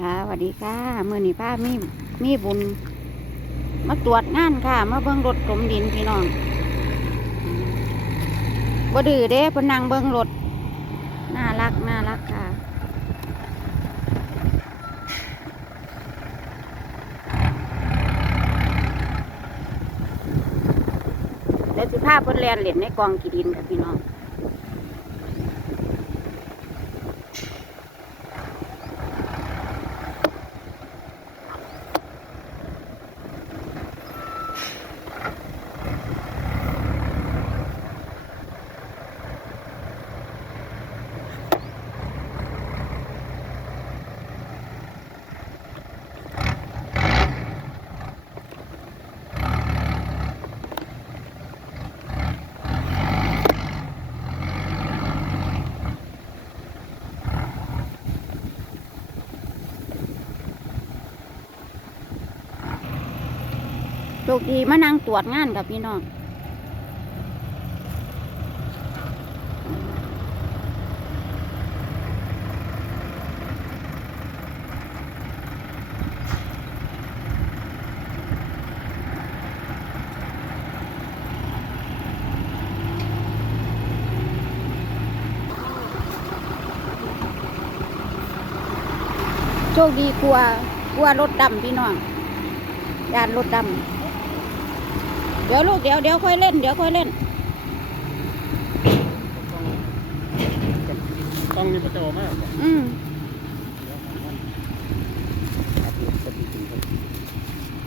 ค่ะสวัสดีค่ะมื่อนี้ป้ามีมีบุญ มาตรวจงานค่ะ มาเบิ่งรถถมดินพี่น้องบ่ดื้อเด้เพนนังเบิ่งรถน่ารักน่ารักค่ะเดี๋ยวสิพาเพิ่นแลนเล่นในกองกีดินกับพี่น้อง คดีมานั่งตรวจงานกับพี่น้องโชคดีกลัวกลัวรถดำพี่น้องยานรถดำ ดี๋ยวลูกเดี๋ยวเดี๋ยวค่อยเล่นเดี๋ยวค่อยเล่นต้องนี่พระเจ้ามากอืม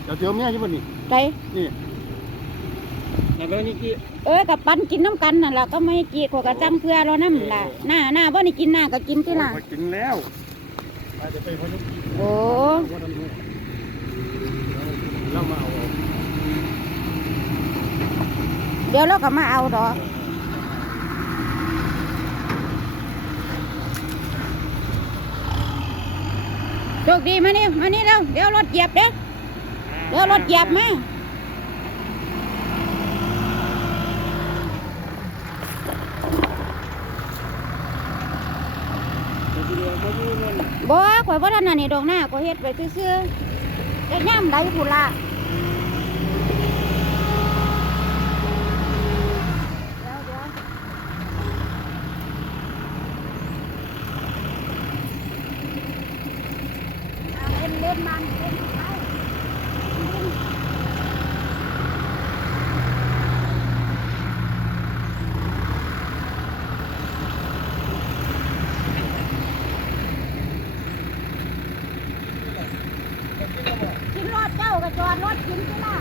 เดี๋ยวเจอเมียใช่ไหมนี่ไปนี่แล้วนี่กี่เอ้ยกับปันกินน้ำกันนั่นแหละก็ไม่กีดขวกระจังเพื่อเราน้ำละหน้าหน้าว่านี่กินหน้าก็กินที่ละไปกินแล้วไปจะไปพยุโอ้ เรามาเอา เดี๋ยวเราก็มาเอาดอกโชคดีมานี่มานี่เร็วเดี๋ยวรถเหยียบเด้เดี๋ยวรถเหยียบมาบ่ข่อยบ่ทันนั่นนี่ดอกหน้าข่อยเฮ็ดไปซื่อๆแต่ย่ำใดพุ่นล่ะเดี๋ยวเดี๋ยวเอาเล่ นมันเล่นไปกินรอดเจ้าก็จอดรถกินสิล่ะ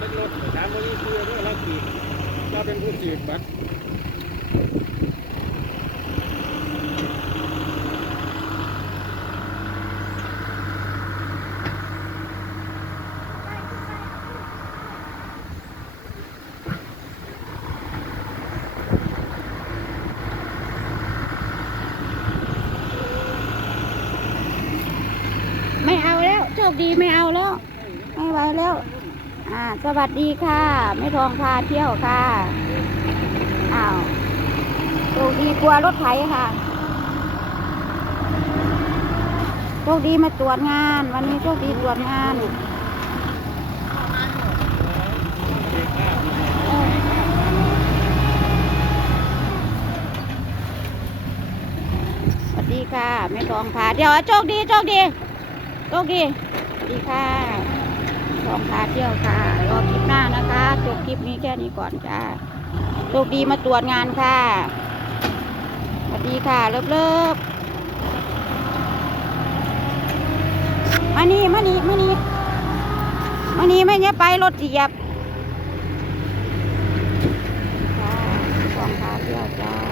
รถรถถามว่านี่คือเรื่องอะไรกี่ เป็นผู้จีบบัตรไม่เอาแล้ว โชคดีไม่เอาแล้ว ไม่ไหวแล้ว อ่า สวัสดีค่ะไม่ทองพาเที่ยวค่ะ อ้าวโชคดีกลัวรถไถค่ะโชคดีมาตรวจงาน วันนี้โชคดีตรวจงานสวัสดีค่ะไม่ทองพาเดี๋ยวโชคดีโชคดีโชคดีสวัสดีค่ะ ทองพาเที่ยวค่ะ รอคลิปหน้านะคะจบคลิปนี้แค่นี้ก่อนจ้าโชคดีมาตรวจงานค่ะสวัสดีค่ะ เลิฟเลิฟมานี่มานี่มานี่มานี่ไม่เนี่ยไปรถเหยียบค่ะทองพาเที่ยวจ้า